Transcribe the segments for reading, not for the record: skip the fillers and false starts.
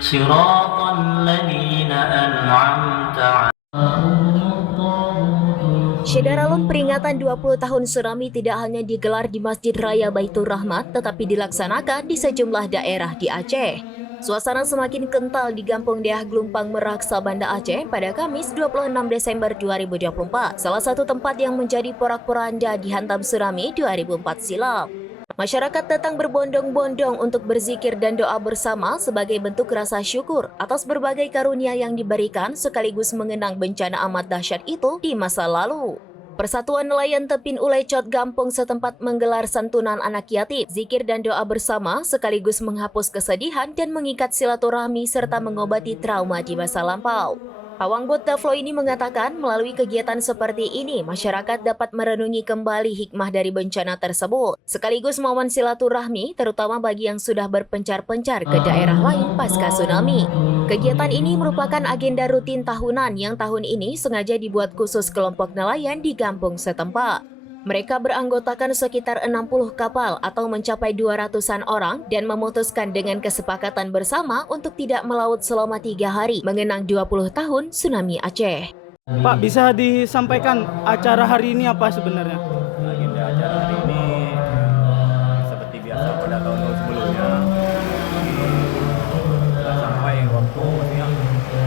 صراط الذين أنعمت Syederalun peringatan 20 tahun tsunami tidak hanya digelar di Masjid Raya Baitur Rahmat, tetapi dilaksanakan di sejumlah daerah di Aceh. Suasana semakin kental di Kampung Deah Gelumpang Merak, Banda Aceh pada Kamis 26 Desember 2024, salah satu tempat yang menjadi porak-poranda dihantam tsunami 2004 silam. Masyarakat datang berbondong-bondong untuk berzikir dan doa bersama sebagai bentuk rasa syukur atas berbagai karunia yang diberikan sekaligus mengenang bencana amat dahsyat itu di masa lalu. Persatuan Nelayan Tepin Ulecot Gampong setempat menggelar santunan anak yatim, zikir dan doa bersama sekaligus menghapus kesedihan dan mengikat silaturahmi serta mengobati trauma di masa lampau. Pawang Botdaflo ini mengatakan melalui kegiatan seperti ini, masyarakat dapat merenungi kembali hikmah dari bencana tersebut, sekaligus momen silaturahmi terutama bagi yang sudah berpencar-pencar ke daerah lain pasca tsunami. Kegiatan ini merupakan agenda rutin tahunan yang tahun ini sengaja dibuat khusus kelompok nelayan di kampung setempat. Mereka beranggotakan sekitar 60 kapal atau mencapai 200-an orang dan memutuskan dengan kesepakatan bersama untuk tidak melaut selama 3 hari mengenang 20 tahun tsunami Aceh. Pak, bisa disampaikan acara hari ini apa sebenarnya? Agenda acara hari ini seperti biasa pada tahun-tahun sebelumnya, kita sampai waktu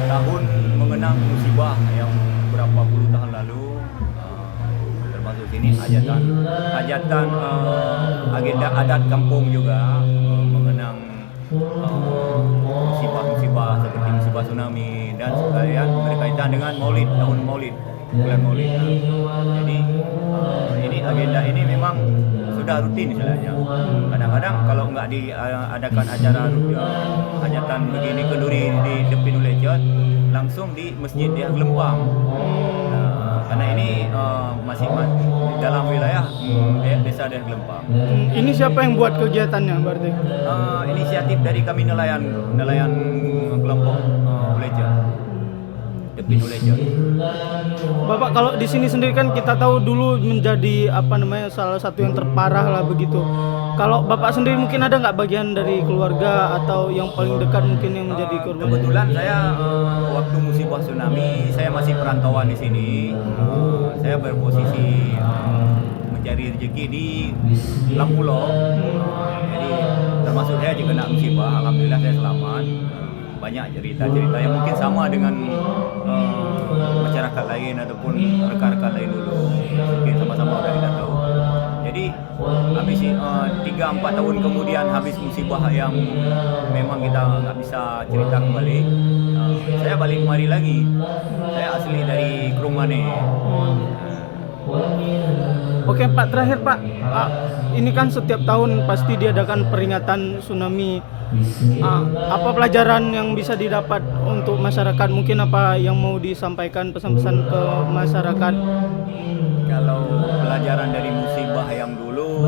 tahun mengenang musibah yang berapa puluh tahun lalu. Termasuk sini hajatan agenda adat kampung juga mengenang musibah-musibah seperti musibah tsunami dan sekalian berkaitan dengan Maulid, tahun Maulid, bulan Maulid. Jadi ini agenda ini memang sudah rutin istilahnya. Kadang-kadang kalau nggak diadakan acara hajatan begini kenduri di Tepin Ulecot, langsung di Masjid Deah Gelumpang. Karena ini masih dalam wilayah desa Deah Gelumpang. Ini siapa yang buat kegiatannya berarti? Inisiatif dari kami nelayan kelompok Ulecot, Tepin Ulecot. Bapak, kalau di sini sendiri kan kita tahu dulu menjadi salah satu yang terparah lah begitu. Kalau Bapak sendiri mungkin ada nggak bagian dari keluarga atau yang paling dekat mungkin yang menjadi korban? Kebetulan saya waktu musibah tsunami saya masih perantauan di sini. Saya berposisi mencari rezeki di Lampulo. Jadi termasuk saya juga kena musibah. Alhamdulillah saya selamat. Banyak cerita-cerita yang mungkin sama dengan masyarakat lain ataupun rekan-rekan lain dulu. Mungkin sama-sama udah kita tahu. Jadi habis 3-4 tahun kemudian habis musibah yang memang kita nggak bisa cerita kembali, saya balik kemari lagi. Saya asli dari Krungmane. Oke Pak, terakhir Pak, ini kan setiap tahun pasti diadakan peringatan tsunami. Apa pelajaran yang bisa didapat untuk masyarakat? Mungkin apa yang mau disampaikan pesan-pesan ke masyarakat? Kalau pelajaran dari musibah yang dulu,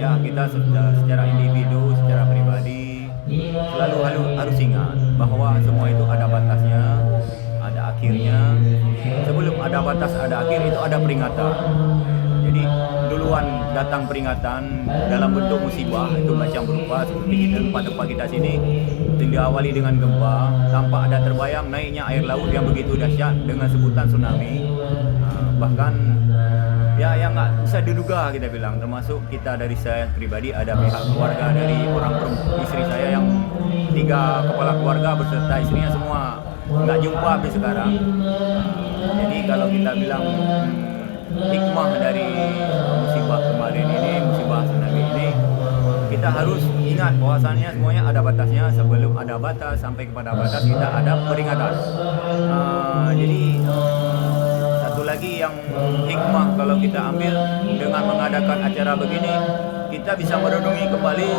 ya kita secara individu, secara pribadi selalu harus ingat bahwa semua itu ada batasnya, ada akhirnya. Sebelum ada batas, ada akhir, itu ada peringatan. Jadi duluan datang peringatan dalam bentuk musibah itu macam berupa seperti kita tempat kita sini diawali dengan gempa, tampak ada terbayang naiknya air laut yang begitu dahsyat dengan sebutan tsunami. Bahkan ya yang nggak bisa diduga kita bilang, termasuk kita dari saya pribadi, ada pihak keluarga dari istri saya yang 3 kepala keluarga beserta istrinya semua nggak jumpa sampai sekarang. Jadi kalau kita bilang hikmah dari musibah kemarin ini, musibah tsunami ini, kita harus ingat bahwasannya semuanya ada batasnya. Sebelum ada batas sampai kepada batas kita ada peringatan. Jadi satu lagi yang hikmah kalau kita ambil dengan mengadakan acara begini, kita bisa merenungi kembali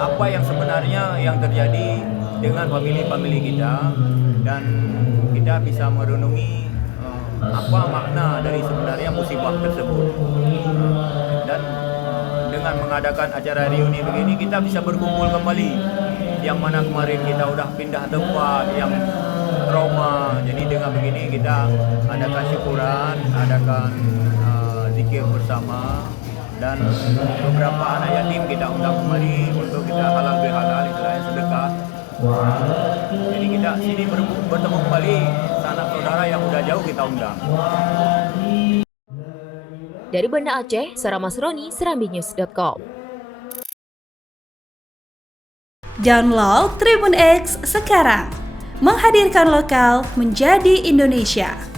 apa yang sebenarnya yang terjadi dengan famili kita, dan kita bisa merenungi apa makna dari sebenarnya musibah tersebut. Dan dengan mengadakan acara reuni begini, kita bisa berkumpul kembali. Yang mana kemarin kita udah pindah tempat yang trauma. Jadi dengan begini kita adakan syukuran, adakan zikir bersama, dan beberapa anak yatim kita undang kembali untuk kita halal ini bertemu kembali sanak saudara yang udah jauh kita undang. Dari Banda Aceh, Sarah Masroni, serambinews.com. Download Tribun X sekarang, menghadirkan lokal menjadi Indonesia.